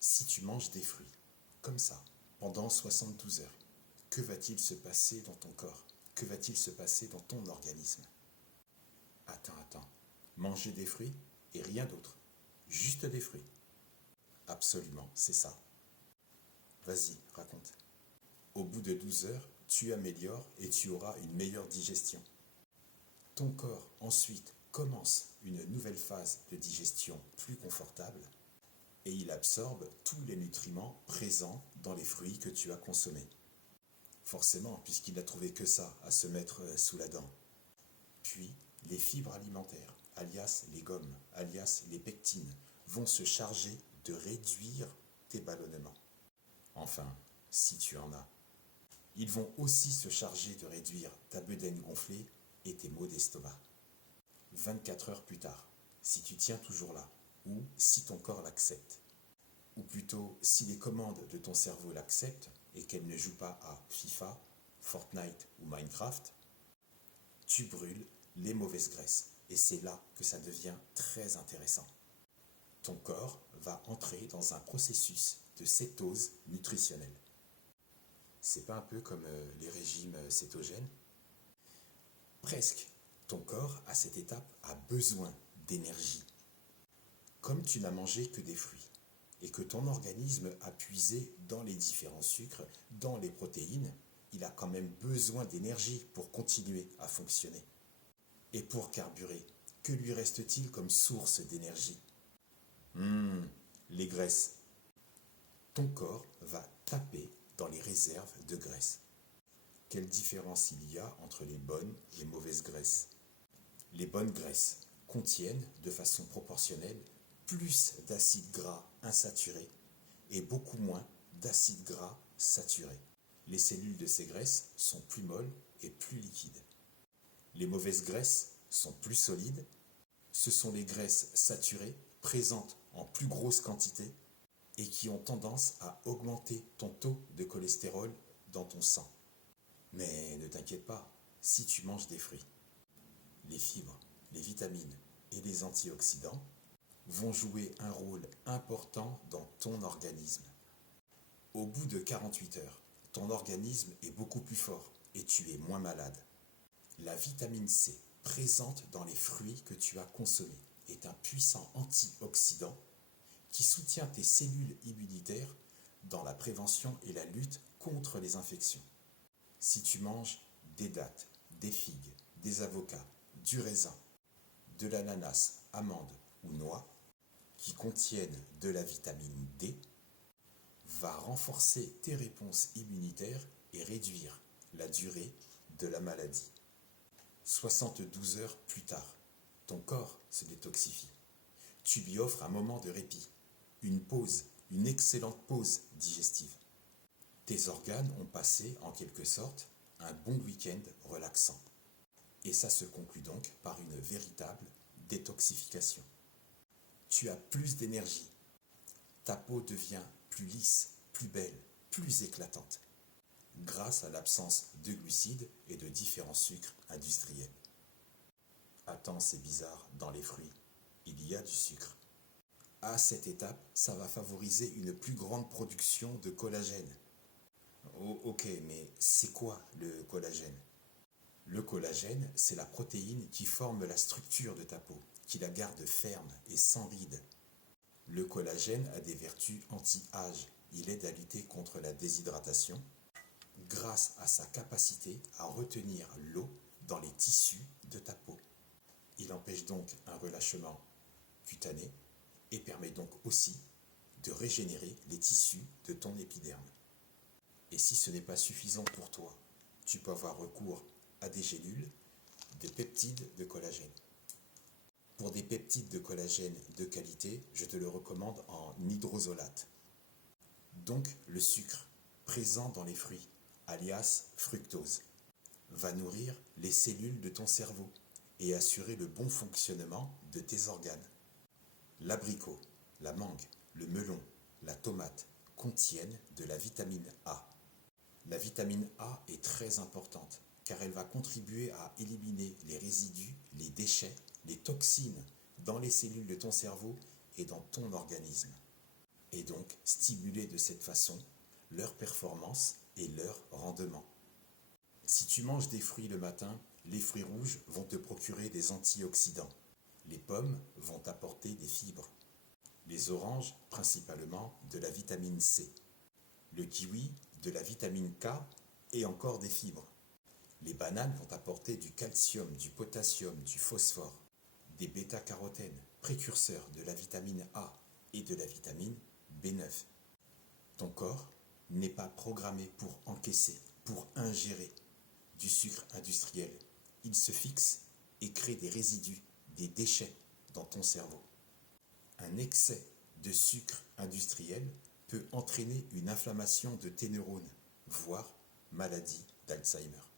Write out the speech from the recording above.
Si tu manges des fruits, comme ça, pendant 72 heures, que va-t-il se passer dans ton corps? Que va-t-il se passer dans ton organisme? Attends. Manger des fruits et rien d'autre. Juste des fruits. Absolument, c'est ça. Vas-y, raconte. Au bout de 12 heures, tu améliores et tu auras une meilleure digestion. Ton corps ensuite commence une nouvelle phase de digestion plus confortable et il absorbe tous les nutriments présents dans les fruits que tu as consommés. Forcément, puisqu'il n'a trouvé que ça à se mettre sous la dent. Puis, les fibres alimentaires, alias les gommes, alias les pectines, vont se charger de réduire tes ballonnements. Enfin, si tu en as. Ils vont aussi se charger de réduire ta bedaine gonflée et tes maux d'estomac. 24 heures plus tard, si tu tiens toujours là, ou si ton corps l'accepte, ou plutôt si les commandes de ton cerveau l'acceptent et qu'elle ne joue pas à FIFA, Fortnite ou Minecraft, tu brûles les mauvaises graisses. Et c'est là que ça devient très intéressant. Ton corps va entrer dans un processus de cétose nutritionnelle. C'est pas un peu comme les régimes cétogènes? Presque. Ton corps, à cette étape, a besoin d'énergie. Comme tu n'as mangé que des fruits, et que ton organisme a puisé dans les différents sucres, dans les protéines, il a quand même besoin d'énergie pour continuer à fonctionner. Et pour carburer, que lui reste-t-il comme source d'énergie? Les graisses. Ton corps va taper dans les réserves de graisse. Quelle différence il y a entre les bonnes et mauvaises graisses? Les bonnes graisses contiennent, de façon proportionnelle, plus d'acides gras insaturés et beaucoup moins d'acides gras saturés. Les cellules de ces graisses sont plus molles et plus liquides. Les mauvaises graisses sont plus solides. Ce sont les graisses saturées, présentes en plus grosse quantité et qui ont tendance à augmenter ton taux de cholestérol dans ton sang. Mais ne t'inquiète pas, si tu manges des fruits, les fibres, les vitamines et les antioxydants vont jouer un rôle important dans ton organisme. Au bout de 48 heures, ton organisme est beaucoup plus fort et tu es moins malade. La vitamine C, présente dans les fruits que tu as consommés, est un puissant antioxydant qui soutient tes cellules immunitaires dans la prévention et la lutte contre les infections. Si tu manges des dattes, des figues, des avocats, du raisin, de l'ananas, amandes ou noix, qui contiennent de la vitamine D, va renforcer tes réponses immunitaires et réduire la durée de la maladie. 72 heures plus tard, ton corps se détoxifie. Tu lui offres un moment de répit, une pause, une excellente pause digestive. Tes organes ont passé, en quelque sorte, un bon week-end relaxant. Et ça se conclut donc par une véritable détoxification. Tu as plus d'énergie. Ta peau devient plus lisse, plus belle, plus éclatante, grâce à l'absence de glucides et de différents sucres industriels. Attends, c'est bizarre, dans les fruits, il y a du sucre. À cette étape, ça va favoriser une plus grande production de collagène. Oh, ok, mais c'est quoi le collagène? Le collagène, c'est la protéine qui forme la structure de ta peau, qui la garde ferme et sans rides. Le collagène a des vertus anti-âge. Il aide à lutter contre la déshydratation grâce à sa capacité à retenir l'eau dans les tissus de ta peau. Il empêche donc un relâchement cutané et permet donc aussi de régénérer les tissus de ton épiderme. Et si ce n'est pas suffisant pour toi, tu peux avoir recours à des gélules de peptides de collagène. Pour des peptides de collagène de qualité, je te le recommande en hydrosolate. Donc le sucre présent dans les fruits, alias fructose, va nourrir les cellules de ton cerveau et assurer le bon fonctionnement de tes organes. L'abricot, la mangue, le melon, la tomate contiennent de la vitamine A. La vitamine A est très importante car elle va contribuer à éliminer les résidus, les déchets, les toxines dans les cellules de ton cerveau et dans ton organisme. et donc stimuler de cette façon leur performance et leur rendement. Si tu manges des fruits le matin, les fruits rouges vont te procurer des antioxydants. Les pommes vont t'apporter des fibres. Les oranges, principalement de la vitamine C. Le kiwi, de la vitamine K et encore des fibres. Les bananes vont apporter du calcium, du potassium, du phosphore, des bêta-carotènes, précurseurs de la vitamine A et de la vitamine B9. Ton corps n'est pas programmé pour encaisser, pour ingérer du sucre industriel. Il se fixe et crée des résidus, des déchets dans ton cerveau. Un excès de sucre industriel peut entraîner une inflammation de tes neurones, voire maladie d'Alzheimer.